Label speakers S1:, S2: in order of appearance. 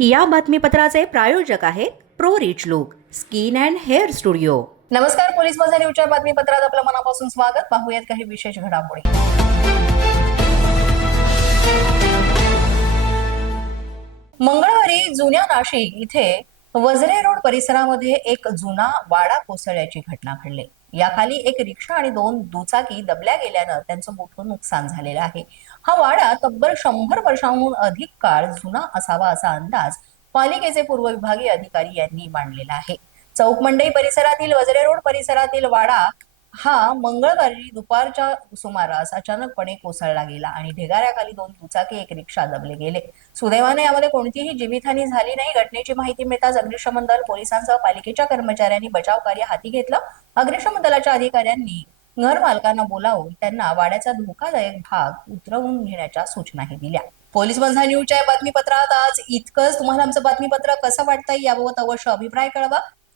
S1: या बातमीपत्राचे प्रायोजक आहेत pro rich look skin and hair studio.
S2: नमस्कार पोलीस माझा न्यूजच्या बातमीपत्रात आपलं मनापासून स्वागत. पाहूयात काही विशेष घडामोडी. मंगळवारी जुन्या नाशिक इथे वजरे रोड परिसरामध्ये एक जुना वाडा कोसळल्याची घटना घडली. याखाली एक रिक्षा आणि दोन दुचाकी दबल्या गेल्यानं त्यांचं मोठं नुकसान झालेलं आहे. हा वाडा तब्बल शंभर वर्षांहून अधिक काळ जुना असावा असा अंदाज पालिकेचे पूर्व विभागीय अधिकारी यांनी मांडलेला आहे. चौकमंडई परिसरातील वजरे रोड परिसरातील वाडा हा मंगळवारी दुपारच्या सुमारास अचानकपणे कोसळला गेला आणि ढिगाऱ्याखाली दोन दुचाकी एक रिक्षा दबले गेले. सुदैवाने यामध्ये कोणतीही जीवितहानी झाली नाही. घटनेची माहिती मिळताच अग्निशमन दल पोलिसांसह पालिकेच्या कर्मचाऱ्यांनी बचाव कार्य हाती घेतलं. अग्निशमन दलाच्या अधिकाऱ्यांनी घर मालकांना बोलावून त्यांना वाड्याचा धोकादायक भाग उतरवून घेण्याच्या सूचनाही दिल्या. पोलीस बंधा न्यूजच्या बातमीपत्रात आज इतकंच. तुम्हाला आमचं बातमीपत्र कसं वाटतंय याबाबत अवश्य अभिप्राय कळवा.